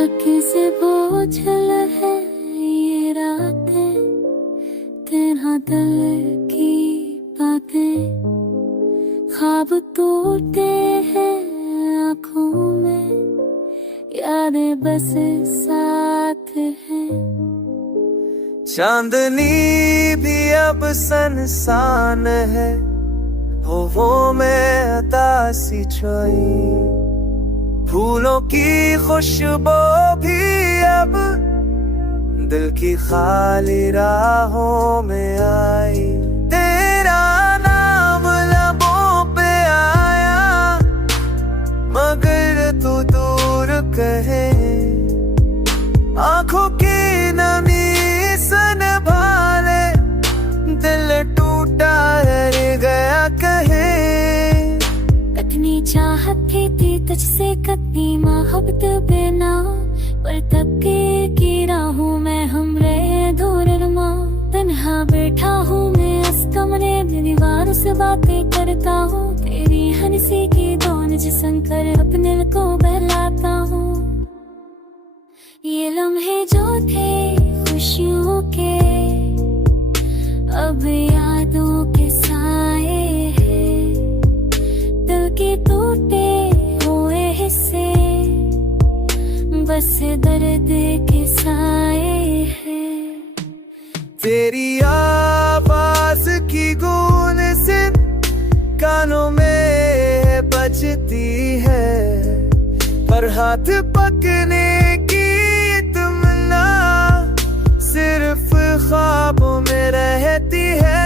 थकी से बोझल है ये रातें, तेरा दिल की बातें, ख्वाब टूटे हैं आँखों में, यादें बस साथ हैं। चांदनी भी अब सनसान है, वो में अतासी छाई, फूलों की खुशबू भी अब दिल की खाली राहों में आई। तेरा नाम लबों पे आया, मगर तू दूर कहे, आंखों की नमी संभाले, दिल टूटा रह गया कहे। कतनी चाहत थी तुझसे, कतनी मोहब्बत बिना, पर तबके की राहों में हमरे दूर रमा। तन्हा बैठा हूँ मैं इस कमरे में, दीवारों से बातें करता हूँ, तेरी हंसी की धुन सुनकर अपने को बहलाता हूँ। ये लम्हे जो थे खुशियों के, अब यादों के साए हैं, दिल के टूटे हुए हिस्से, बस दर्द के साए हैं। तेरी आवाज की गूंज से कानों में बजती है, पर हाथ पकने की तमन्ना सिर्फ ख्वाबों में रहती है।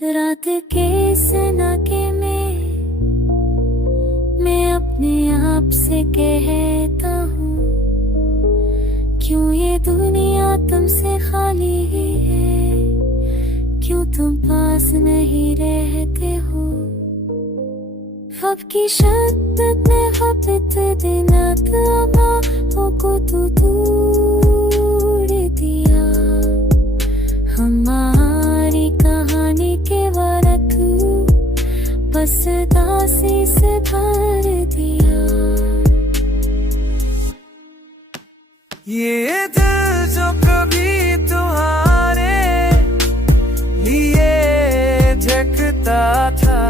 रात के सनाके में मैं अपने आप से कहता हूँ, क्यों ये दुनिया तुमसे खाली है, क्यों तुम पास नहीं रहते हो। अब की शद्दत में हबत देना था को तू दूर दिया, हमारी कहानी के वरक बस दासी से भर दिया। ये दिल जो कभी तुम्हारे लिए झकता था,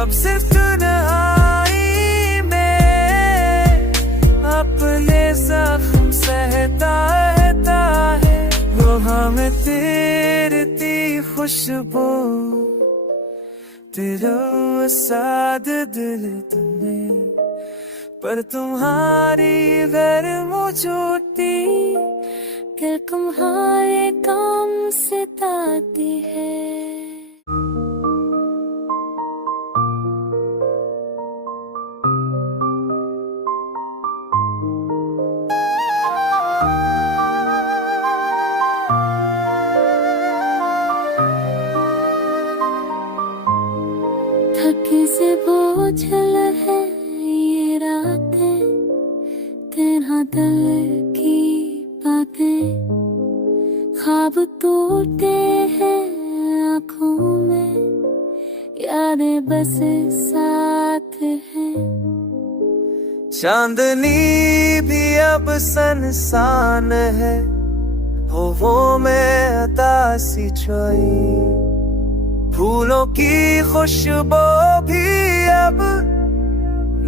अब सिर्फ तन्हाई में अपने जख्म सहता है। वो हमें तेरती खुशबू, तेरा साद दिल तुम्हें, पर तुम्हारी गैर मौजूदगी दिल तुम्हारे काम सताती है। थकी से बोझल है ये रातें, तेरा दिल की बातें, ख्वाब टूटे हैं आँखों में, यादें बस साथ हैं। चांदनी भी अब सनसान है, वो में अतासी छाई, फूलों की खुशबू भी अब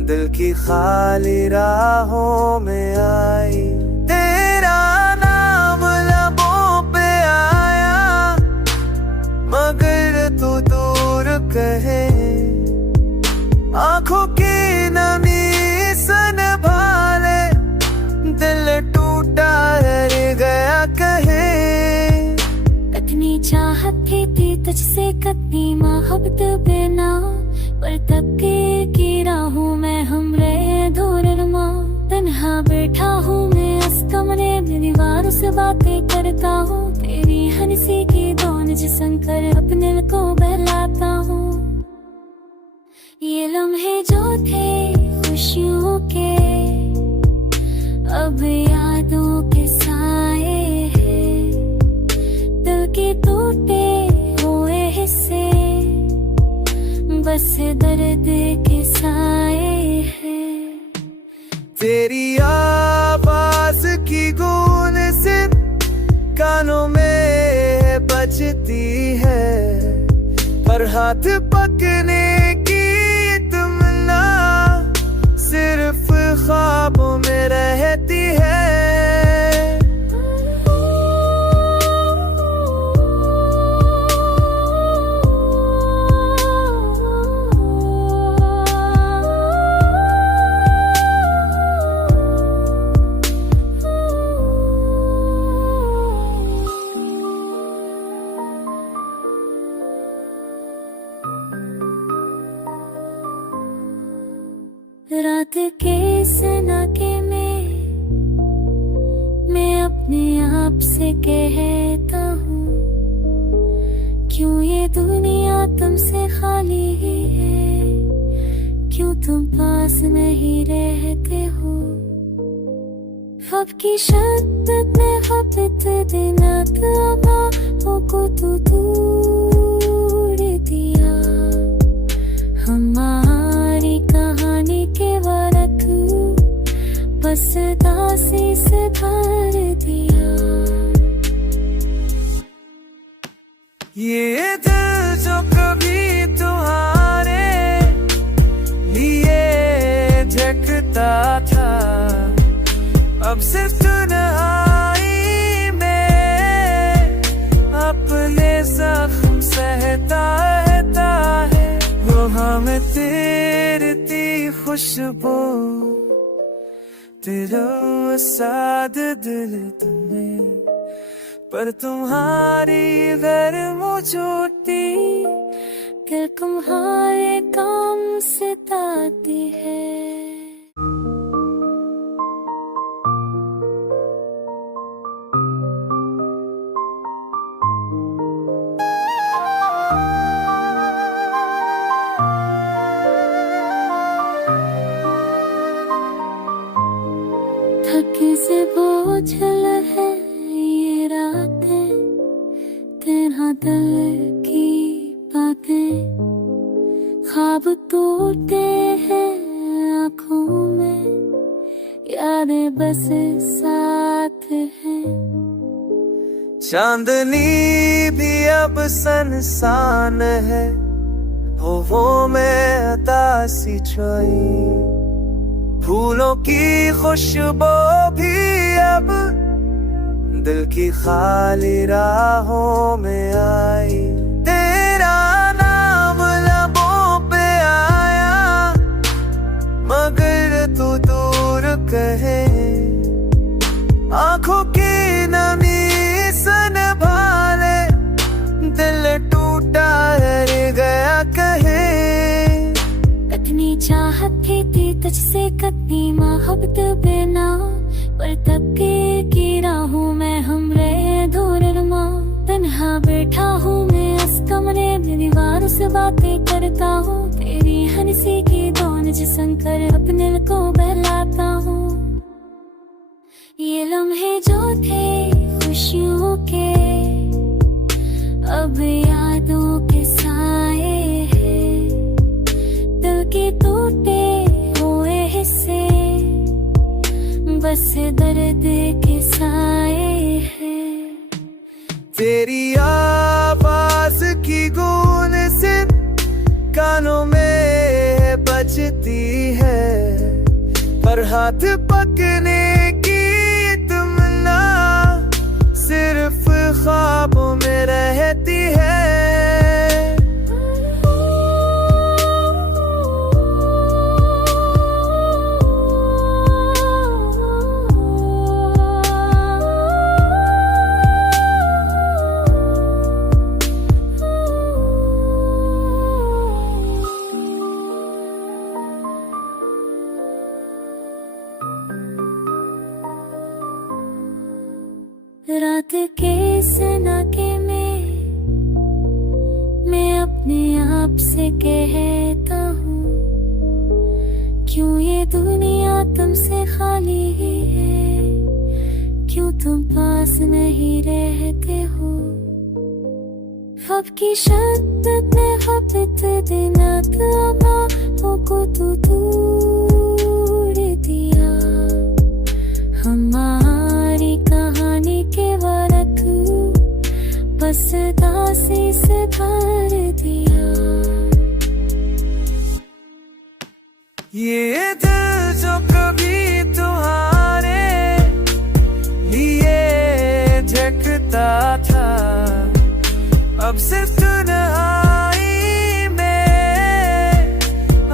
दिल की खाली राहों में आई। तेरा नाम लबों पे आया, मगर तू दूर कहे, आंखों की नमी संभाले, दिल टूटा रह गया कहे। कतनी चाहत थी तुझसे, कतनी मोहब्बत बिना, पर तबके की राहों में हमरे दूर रमा। तन्हा बैठा हूँ मैं इस कमरे में, दीवारों से बातें करता हूँ, तेरी हंसी की धौन जिसन कर अपने को बहलाता हूँ। ये लम्हे जो थे खुशियों के अब यादों के साए हैं, दिल के टूटे हुए हिस्से बस दर्द के साए हैं। तेरी आवाज की गूंज से कानों में बजती है, पर हाथ पकने की तमन्ना सिर्फ ख्वाबों में रहती है। रात के सनाके में मैं अपने आप से कहता हूँ, क्यों ये दुनिया तुमसे खाली ही है, क्यों तुम पास नहीं रहते हो। अब की शद्दत ने हबत दिनात आबाओं को तू दूर दिया, हमारी कहानी के वरक बस दासी से भर दिया। ये दिल जो कभी तुम्हारे लिए झकता था, अब सिर्फ तन्हाई में अपने जख्म सहता है। वो हम तेरती खुशबू तेरा साद दिल तुम्हें, पर तुम्हारी घर मौजूदी दिल तुम्हारे काम सताती है। थके से बोझल है ये रातें, तेरा दिल की बातें, ख्वाब टूटे हैं आँखों में, यादें बस साथ हैं। चांदनी भी अब सनसान है, वो में अतासी छाई, फूलों की खुशबू भी अब दिल की खाली राहों में आई। तेरा नाम लबों पे आया, मगर तू दूर कहे, आंखों की नमी संभाले, दिल टूटा रह गया कहे। कतनी चाहत थी तुझसे कतनी मोहब्बत बिना, पर तबके की राहों में हमरे दूर रमा, तन्हा बैठा हूँ मैं इस कमरे में, दीवार से बातें करता हूँ, तेरी हंसी की धौन जिसन कर अपने को बहलाता हूँ। ये लम्हे जो थे खुशियों के अब यादों के साए हैं, दिल के टूटे हुए हिस्से बस दर्द के साए हैं। तेरी आवाज की गूंज से कानों में बजती है, पर हाथ पकने की तमन्ना सिर्फ ख्वाबों में रहती है। रात के सनाके में मैं अपने आप से कहता हूँ, क्यों ये दुनिया तुमसे खाली ही है, क्यों तुम पास नहीं रहते हो। अब की शद्दत में हबत दिनात अमा को तू दूर दिया, हमारी कहानी के वरक बस दासी से भर दिया। ये दिल जो कभी तुम्हारे लिए झकता था, अब सिर्फ तन्हाई में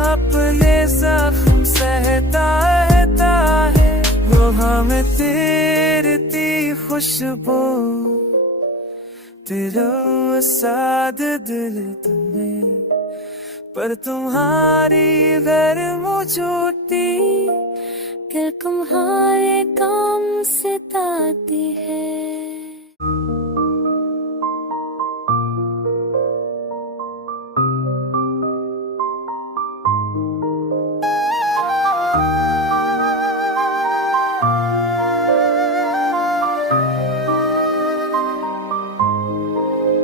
अपने जख्म सहता है। वो हमें तेरती खुशबू तेरा साद दिल तुम्हें, पर तुम्हारी गैर मौजूदगी दिल तुम्हारे काम सताती है।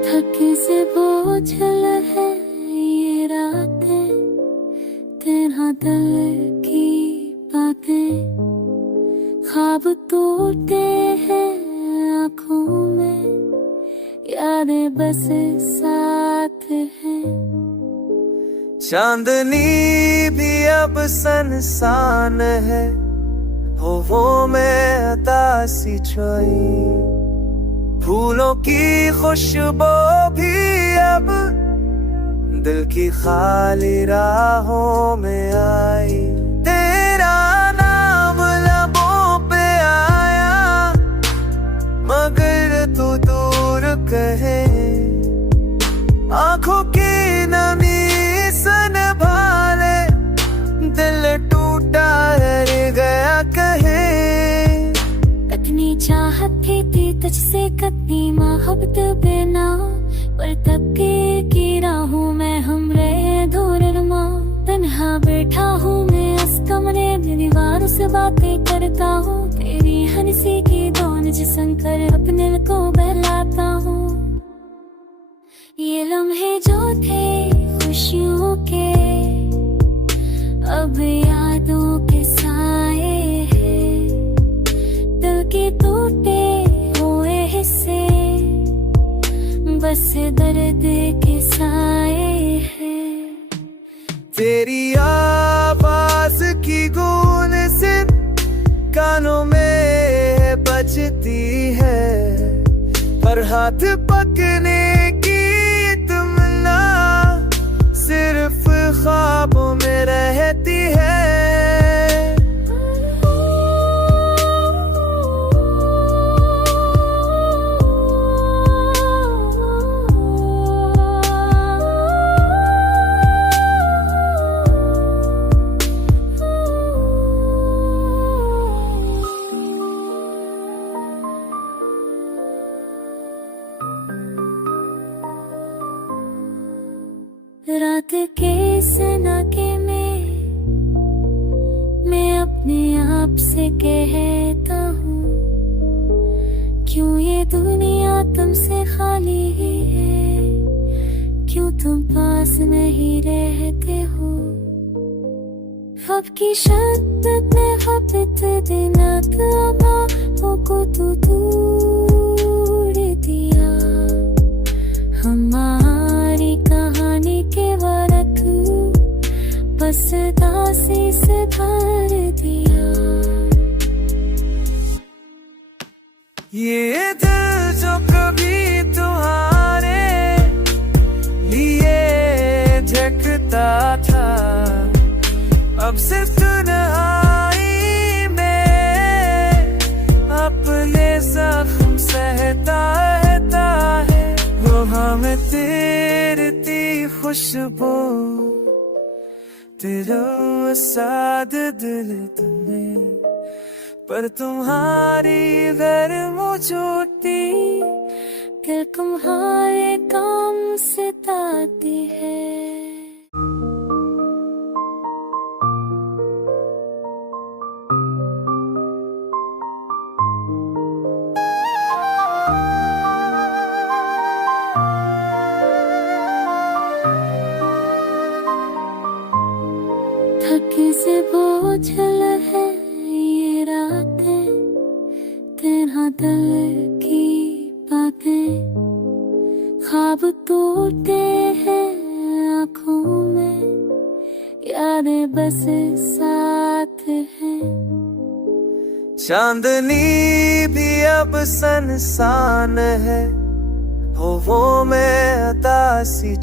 थक से बोझल है ये रातें, तेरा दिल की बातें, ख्वाब टूटे हैं आँखों में, यादें बस साथ हैं। चांदनी भी अब सनसान है, वो में अतासी छाई, फूलों की खुशबू भी अब दिल की खाली राहों में आई। तेरा नाम लबों पे आया, मगर तू दूर कहे, आंखों की नमी संभाले, दिल टूटा रह गया कहे। कतनी चाहत थी तुझसे, कतनी मोहब्बत बिना, पर तबके की राहों में हमरे दूर रमा। तन्हा बैठा हूँ मैं इस कमरे में, दीवारों से बातें करता हूँ, तेरी हंसी की धुन जिसन कर अपने को बहलाता हूँ। ये लम्हे जो थे खुशियों के, अब यादों के साए हैं, दिल के टूटे हुए हिस्से बस दर्द के साए हैं। तेरी आवाज की गूंज से कानों में बजती है, पर हाथ पकने की तमन्ना सिर्फ ख्वाबों में रहती है। रात के सनाके में मैं अपने आप से कहता हूँ, क्यों ये दुनिया तुमसे खाली ही है, क्यों तुम पास नहीं रहते हो। अब की शद्दत में हबत दिनात अमा को तू दूर दिया, हमारी कहानी के वरक बस दासी से भर दिया। ये दिल जो कभी तुम्हारे लिए झकता था, अब सिर्फ तन्हाई में अपने जख्म सहता है। वो हमें तेरती खुशबू तेरा साद दिल तुम्हें, पर तुम्हारी गैर छूटी कि तुम्हारे काम सिताती है। थकी से बोझल है ये रातें, तेरा दिल की बातें, ख्वाब टूटे हैं आँखों में, यादें बस साथ हैं। चांदनी भी अब सनसान है, हो वो में अता सी